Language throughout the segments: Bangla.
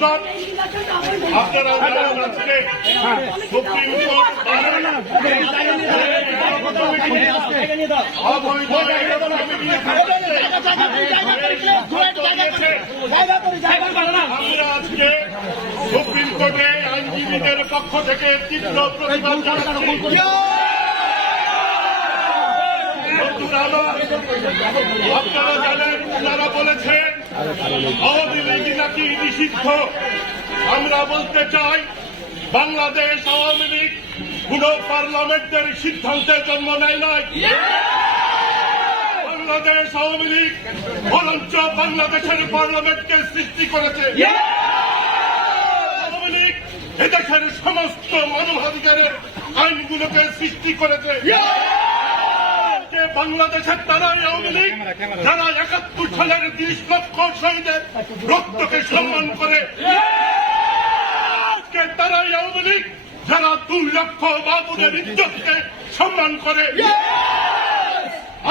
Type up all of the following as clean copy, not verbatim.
বন্ধুগণ, আপনারা আজকে সুপ্রিম কোর্ট আমরা আজকে সুপ্রিম কোর্টে আইনজীবীদের পক্ষ থেকে তীব্র প্রতিবাদ জানাচ্ছি। আপনারা জানেন, ওনারা বলেছেন আওয়ামী লীগ নাকি নিষিদ্ধ। আমরা বলতে চাই, বাংলাদেশ আওয়ামী লীগ কোন পার্লামেন্টের সিদ্ধান্তে জন্ম নেয় নাই। বাংলাদেশ আওয়ামী লীগ বরঞ্চ বাংলাদেশের পার্লামেন্টকে সৃষ্টি করেছে। আওয়ামী লীগ এদেশের সমস্ত মানবাধিকারের আইনগুলোকে সৃষ্টি করেছে। বাংলাদেশের তারাই আওয়ামী লীগ যারা ৭১ সালের ৩০ লক্ষ শহীদের রক্তকে সম্মান করে। তারাই আওয়ামী লীগ যারা ২ লক্ষ বাবুদের ইজ্জতকে সম্মান করে।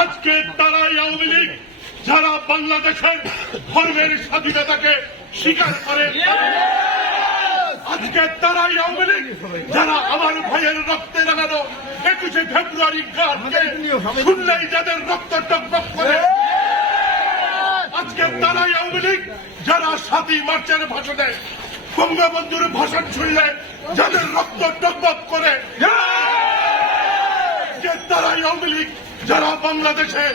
আজকে তারাই আওয়ামী লীগ যারা বাংলাদেশের ধর্মের স্বাধীনতাকে স্বীকার করে। আজকে তারাই আওয়ামী লীগ যারা আমার ভাইয়ের রক্তে লাগানো ২১শে ফেব্রুয়ারি গানকে শুনলেই যাদের রক্ত টকবক করে। আজকে তারাই আওয়ামী লীগ যারা ৭ই মার্চের ভাষণে বঙ্গবন্ধুর ভাষণ শুনলে যাদের রক্ত টকবক করে। তারাই আওয়ামী লীগ যারা বাংলাদেশে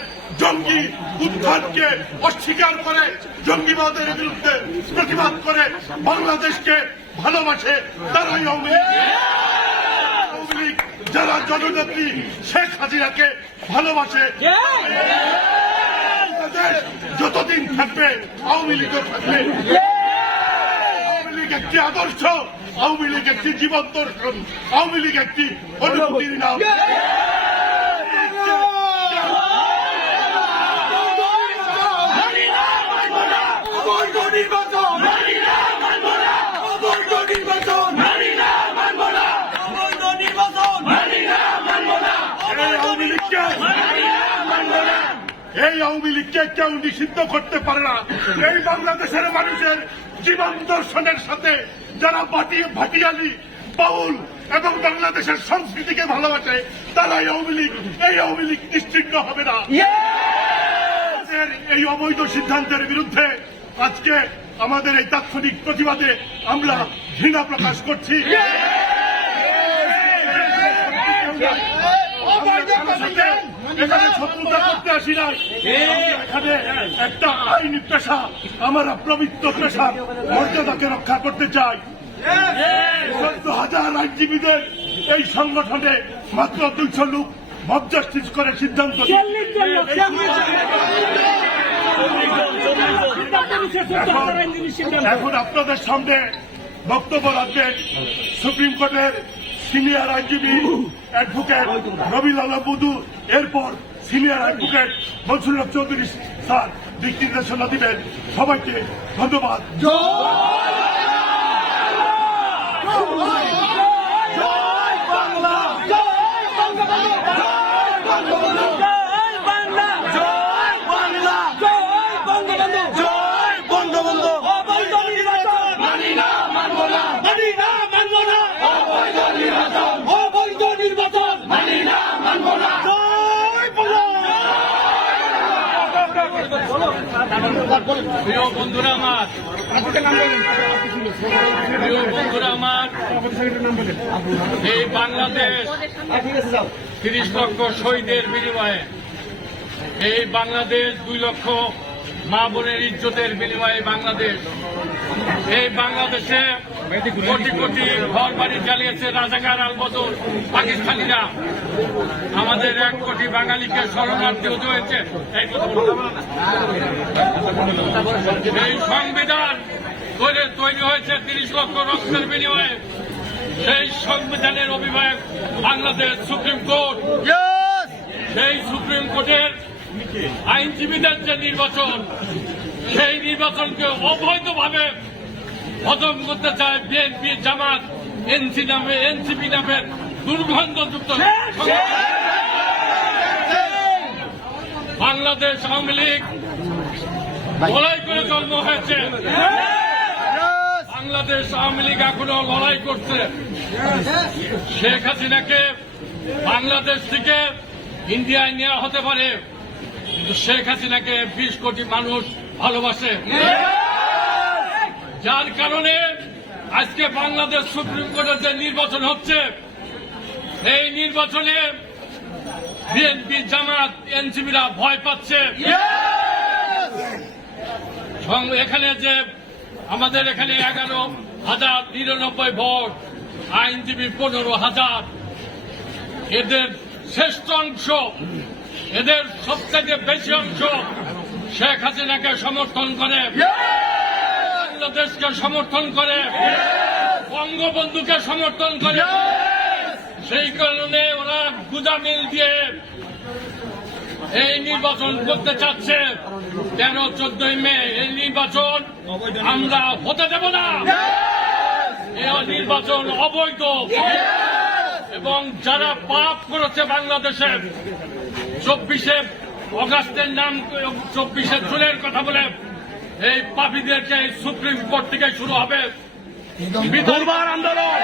জঙ্গি উত্থানকে অস্বীকার করে, জঙ্গিবাদের বিরুদ্ধে প্রতিবাদ করে, বাংলাদেশকে ভালোবাসে। তারাই আওয়ামী লীগ যারা জননেত্রী শেখ হাসিনাকে ভালোবাসে। যতদিন থাকবে আওয়ামী লীগও থাকবে। আওয়ামী লীগ একটি আদর্শ, আওয়ামী লীগ একটি জীবন দর্শন, আওয়ামী লীগ একটি অনুভূতির নাম। এই আওয়ামী লীগকে কেউ নিষিদ্ধ করতে পারে না। এই বাংলাদেশের মানুষের জীবন দর্শনের সাথে যারা ভাটিয়ালি, বাউল এবং বাংলাদেশের সংস্কৃতিকে ভালোবাসে, তারাই আওয়ামী লীগ। এই আওয়ামী লীগ নিশ্চিহ্ন হবে না। এই অবৈধ সিদ্ধান্তের বিরুদ্ধে আজকে আমাদের এই তাৎক্ষণিক প্রতিবাদে আমরা ঘৃণা প্রকাশ করছি। এখানে শত্রুতা করতে আসি না। এখানে একটা আইনি পেশা, আমরা পবিত্র পেশার মর্যাদাকে রক্ষা করতে চাই। ১৪,০০০ আইনজীবীদের এই সংগঠনে মাত্র ২০০ লোক মব জাস্টিস করে সিদ্ধান্ত। এখন আপনাদের সামনে বক্তব্য রাখবেন সুপ্রিম কোর্টের সিনিয়র আইনজীবী অ্যাডভোকেট রবিল আলম বুদু। এরপর senior advocate Mansur Haque Chowdhury sir দিক নির্দেশনা দিবেন। সবাইকে ধন্যবাদ। প্রিয় বন্ধুরা আমার, এই বাংলাদেশ ৩০ লক্ষ শহীদের বিনিময়ে, এই বাংলাদেশ ২ লক্ষ মা বোনের ইজ্জতের বিনিময়ে বাংলাদেশ, এই বাংলাদেশে কোটি কোটি ঘর বাড়ি জ্বালিয়েছে রাজাকার আলবদর পাকিস্তানিরা। আমাদের ১ কোটি বাঙালিকে শরণার্থী হতে হয়েছে। এই সংবিধান তৈরি হয়েছে ৩০ লক্ষ রক্তের বিনিময়ে। সেই সংবিধানের অভিভাবক বাংলাদেশ সুপ্রিম কোর্ট। সেই সুপ্রিম কোর্টের আইনজীবীদের যে নির্বাচন, সেই নির্বাচনকে অবৈধভাবে হজম করতে চায় বিএনপি, জামাত, এনসিপি নামের দুর্গন্ধযুক্ত বাংলাদেশ আওয়ামী লীগ বলাই করে জন্ম হয়েছে। বাংলাদেশ আওয়ামী লীগ এখনো লড়াই করছে। শেখ হাসিনাকে বাংলাদেশ থেকে ইন্ডিয়ায় নেওয়া হতে পারে, কিন্তু শেখ হাসিনাকে 20 কোটি মানুষ ভালোবাসে, যার কারণে আজকে বাংলাদেশ সুপ্রিম কোর্টের যে নির্বাচন হচ্ছে, এই নির্বাচনে বিএনপি, জামাত, এনসিপিরা ভয় পাচ্ছে। এখানে যে আমাদের এখানে 11,099 ভোট, আইনজীবী 15,000, এদের শ্রেষ্ঠ অংশ, এদের সবথেকে বেশি অংশ শেখ হাসিনাকে সমর্থন করে, বাংলাদেশকে সমর্থন করে, বঙ্গবন্ধুকে সমর্থন করে। সেই কারণে ওরা গুজামিল দিয়ে এই নির্বাচন করতে চাচ্ছে। 13-14 মে এই নির্বাচন আমরা হতে দেব না। এই নির্বাচন অবৈধ এবং যারা পাপ করেছে বাংলাদেশে 24শে অগাস্টের নাম 24শে জুনের কথা বলে এই পাপীদেরকে সুপ্রিম কোর্ট থেকে শুরু হবে আন্দোলন।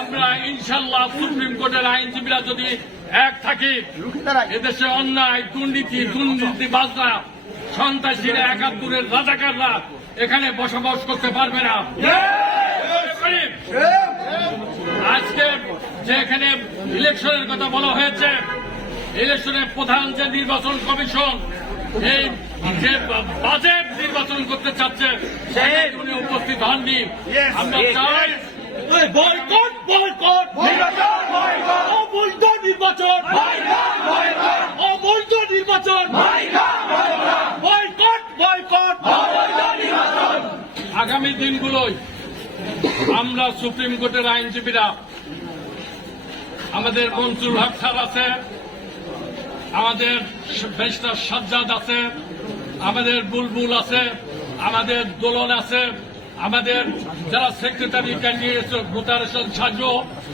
আমরা ইনশাল্লাহ সুপ্রিম কোর্টের আইনজীবীরা যদি এক থাকি, এদেশে অন্যায়, দুর্নীতিবাজরা, সন্ত্রাসীরা, 71-এর রাজাকাররা এখানে বসবাস করতে পারবে না। আজকে যে এখানে ইলেকশনের কথা বলা হয়েছে, ইলেকশনের প্রধান যে নির্বাচন কমিশন এই যে বাজেট নির্বাচন করতে চাচ্ছে, উনি উপস্থিত হননি। আমরা চাই বয়কট, বয়কট, অবৈধ নির্বাচন, অবৈধ নির্বাচন, বয়কট, বয়কট। আগামী দিনগুলোয় আমরা সুপ্রিম কোর্টের আইনজীবীরা, আমাদের মনসুর হক স্যার আছে, আমাদের ব্যারিস্টার সাজ্জাদ আছে, আমাদের বুলবুল আছে, আমাদের দোলন আছে, আমাদের যারা সেক্রেটারি ক্যান্ডিডেট মোতারেশন সাজু,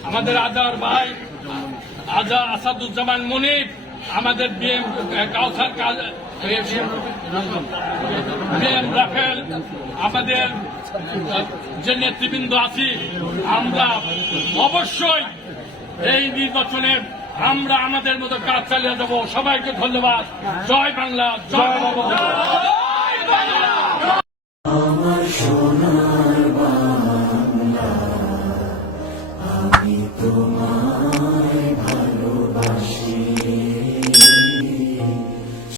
আমাদের আজার ভাই আসাদুজ্জামান মনির, আমাদের বিএম কাউসার, বিএম রাফেল, আমাদের যে নেতৃবৃন্দ আছি, আমরা অবশ্যই এই নির্বাচনে আমরা আমাদের মতো কাজ চালিয়ে যাব। সবাইকে ধন্যবাদ। জয় বাংলা, জয় বাংলা।